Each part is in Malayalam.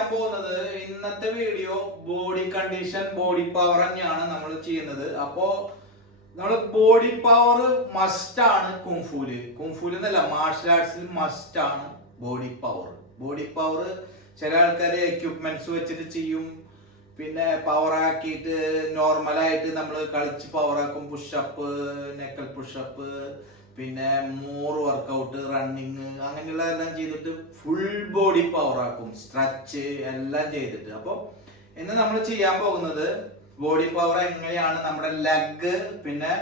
ചെയ്യാൻ പോകുന്നത് ഇന്നത്തെ video body condition body power തന്നെയാണ് നമ്മൾ ചെയ്യുന്നത്. അപ്പോ നമ്മൾ ബോഡി പവർ മസ്റ്റ് ആണ് കുംഫൂല് എന്നല്ല, മാർഷൽ ആർട്സിൽ മസ്റ്റ് ആണ് ബോഡി പവർ. ചില ആൾക്കാർ എക്യുപ്മെന്റ്സ് വെച്ചിട്ട് ചെയ്യും, പിന്നെ പവർ ആക്കിയിട്ട് നോർമലായിട്ട് നമ്മൾ കളിച്ച് പവർ ആക്കും. പുഷപ്പ്, നെക്കൽ പുഷപ്പ്, പിന്നെ മോർ വർക്കൗട്ട്, റണ്ണിങ്, അങ്ങനെയുള്ള എല്ലാം ചെയ്തിട്ട് ഫുൾ ബോഡി പവർ ആക്കും, സ്ട്രെച്ച് എല്ലാം ചെയ്തിട്ട്. അപ്പോൾ ഇന്ന് നമ്മൾ ചെയ്യാൻ പോകുന്നത് ബോഡി പവർ എങ്ങനെയാണ് നമ്മുടെ ലെഗ്, പിന്നെ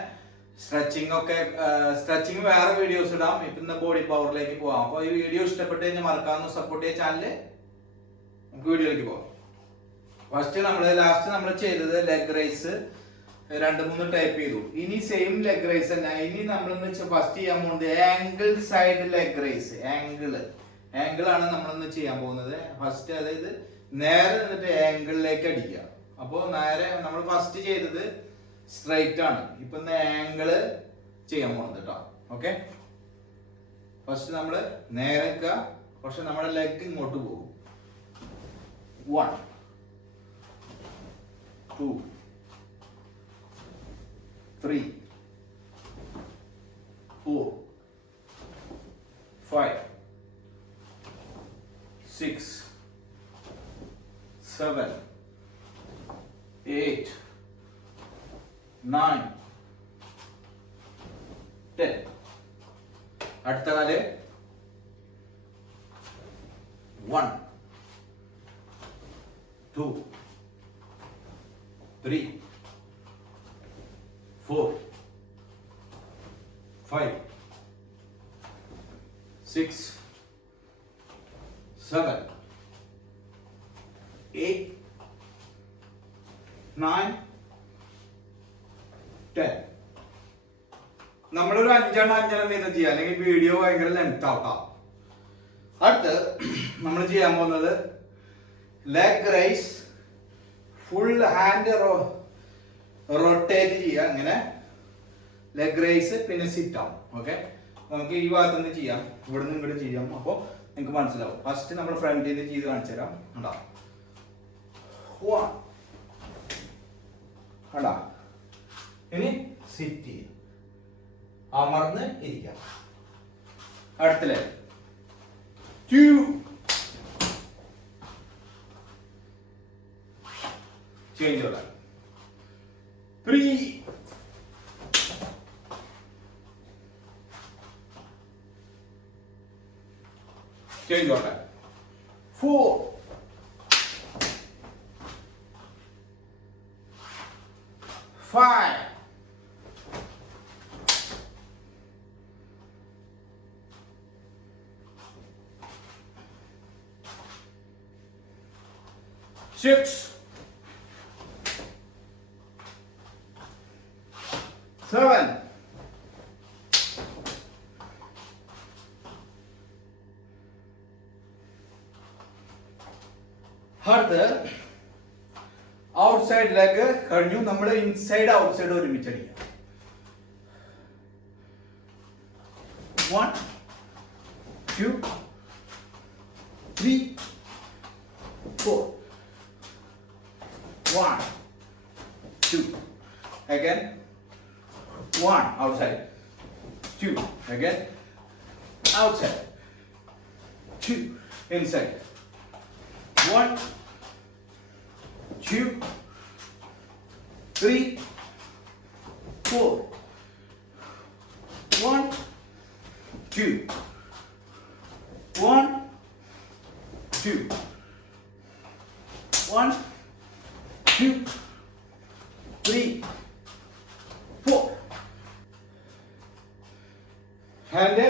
സ്ട്രെച്ചിങ് വേറെ വീഡിയോസ് ഇടാം. ഇപ്പൊ ഇന്ന് ബോഡി പവറിലേക്ക് പോവാം. അപ്പോൾ ഈ വീഡിയോ ഇഷ്ടപ്പെട്ട് കഴിഞ്ഞാൽ മറക്കാതെ സപ്പോർട്ട് ചെയ്യുക ചാനല്. നമുക്ക് വീഡിയോയിലേക്ക് പോവാം. ലാസ്റ്റ് നമ്മൾ ചെയ്തത് ലെഗ് റൈസ് 2-3 ടൈപ്പ് ചെയ്തു. ഇനി സെയിം ലെഗ് റൈസ് തന്നെ. ഇനി നമ്മൾ ഫസ്റ്റ് ചെയ്യാൻ പോകുന്നത് angle side leg rice. Angle ആണ് നമ്മളിന്ന് ചെയ്യാൻ പോകുന്നത്. ഫസ്റ്റ് അതായത് നേരെ നിന്നിട്ട് ആംഗിളിലേക്ക് അടിക്കുക. അപ്പോൾ നേരെ നമ്മൾ ഫസ്റ്റ് ചെയ്തത് സ്ട്രൈറ്റ് ആണ്. ഇപ്പൊ ആംഗിള് ചെയ്യാൻ പോകുന്നത് കേട്ടോ. ഓക്കെ, ഫസ്റ്റ് നമ്മൾ നേരെ പക്ഷെ നമ്മുടെ ലെഗ് ഇങ്ങോട്ട് പോകും. 1 2 3 4 5 6 7 8 9 10. അടുത്ത കാല് 1 2 3 4 5 6 7 8 9 10. നമ്മളൊരു 5 വീതം ചെയ്യാം, അല്ലെങ്കിൽ വീഡിയോ ഭയങ്കര ലെങ്ത് ആക്കാം. അടുത്ത് നമ്മൾ ചെയ്യാൻ പോകുന്നത് leg rice. Full hand rotate ചെയ്യുക. അങ്ങനെ ലെഗ് റൈസ്, പിന്നെ സിറ്റ് ആവും. ഓക്കെ, നമുക്ക് ഈ ഭാഗത്ത് നിന്ന് ചെയ്യാം, ഇവിടെ നിന്ന് ഇങ്ങോട്ട് ചെയ്യാം. അപ്പോൾ നിങ്ങൾക്ക് മനസ്സിലാവും. ഫസ്റ്റ് നമ്മൾ ഫ്രണ്ടിൽ നിന്ന് ചെയ്ത് കാണിച്ചു തരാം. കണ്ടാ, ഇനി സിറ്റ് ചെയ്യാം, അമർന്ന് ഇരിക്കാം. അടുത്തില്ലേ 2 ചേഞ്ച് ഓർഡർ 3 ചേഞ്ച് ഓർഡർ 4 5 6 7 അടുത്ത് ഔട്ട്സൈഡ് ലെഗ് കഴിഞ്ഞു. നമ്മൾ ഇൻസൈഡ് ഔട്ട്സൈഡ് ഒരുമിച്ച് അടിക്കാം. 1 2 3 4 1 2 again 1 outside 2 again outside 2 inside 1 2 3 4 1 2 1 2 1 2 3 4. Hand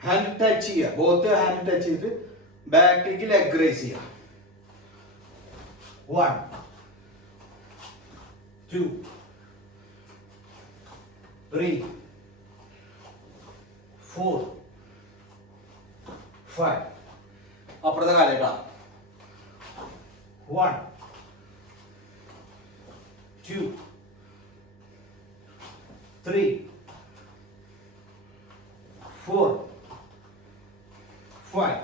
hand touch ചെയ്യുക. ബോത്ത് ഹാൻഡ് ടച്ച് ചെയ്തിട്ട് ബാക്കിലേക്ക് ലെഗ് റൈസ് ചെയ്യുക. 1 2 3 4 5. അപ്പുറത്തെ കാലേട്ടാ. 1 2 3 4 5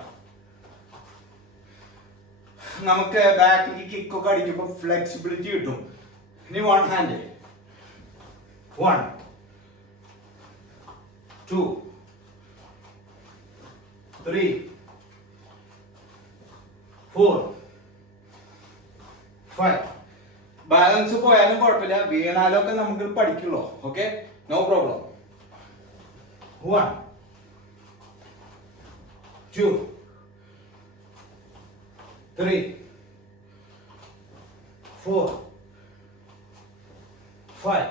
നമുക്ക് ബാക്കിലേക്ക് കിക്കൊക്കെ അടിക്കുമ്പോൾ ഫ്ലെക്സിബിലിറ്റി കിട്ടും. ഇനി 1 ഹാൻഡ് 1 2 3 4 5. ബാലൻസ് പോയാലും കുഴപ്പമില്ല, വീണാലൊക്കെ നമുക്ക് പഠിക്കുള്ളൂ. Okay, no problem. 1 2 3 4 5.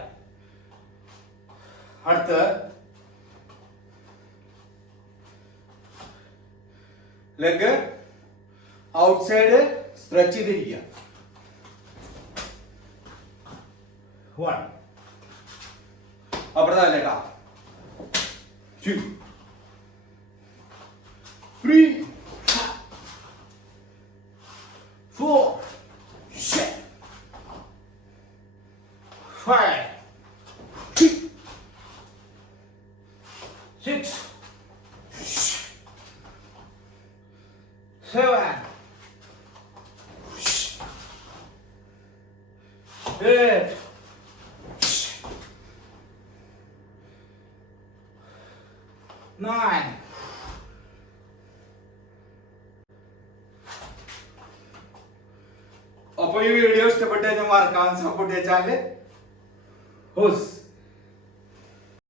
അടുത്ത ലെഗ് ഔട്ട്സൈഡ് സ്ട്രെച്ച് ചെയ്തിരിക്കുക. 1 അപ്പുറത്തല്ലേ കേട്ടാ. 2 3 4 5 6 7 8 9. അപ്പോൾ ഈ വീഡിയോ ഇഷ്ടപ്പെട്ടു കഴിഞ്ഞാൽ മറക്കാതെ സപ്പോർട്ട് ചെയ്യാൻ ചാനൽ ഹുസ്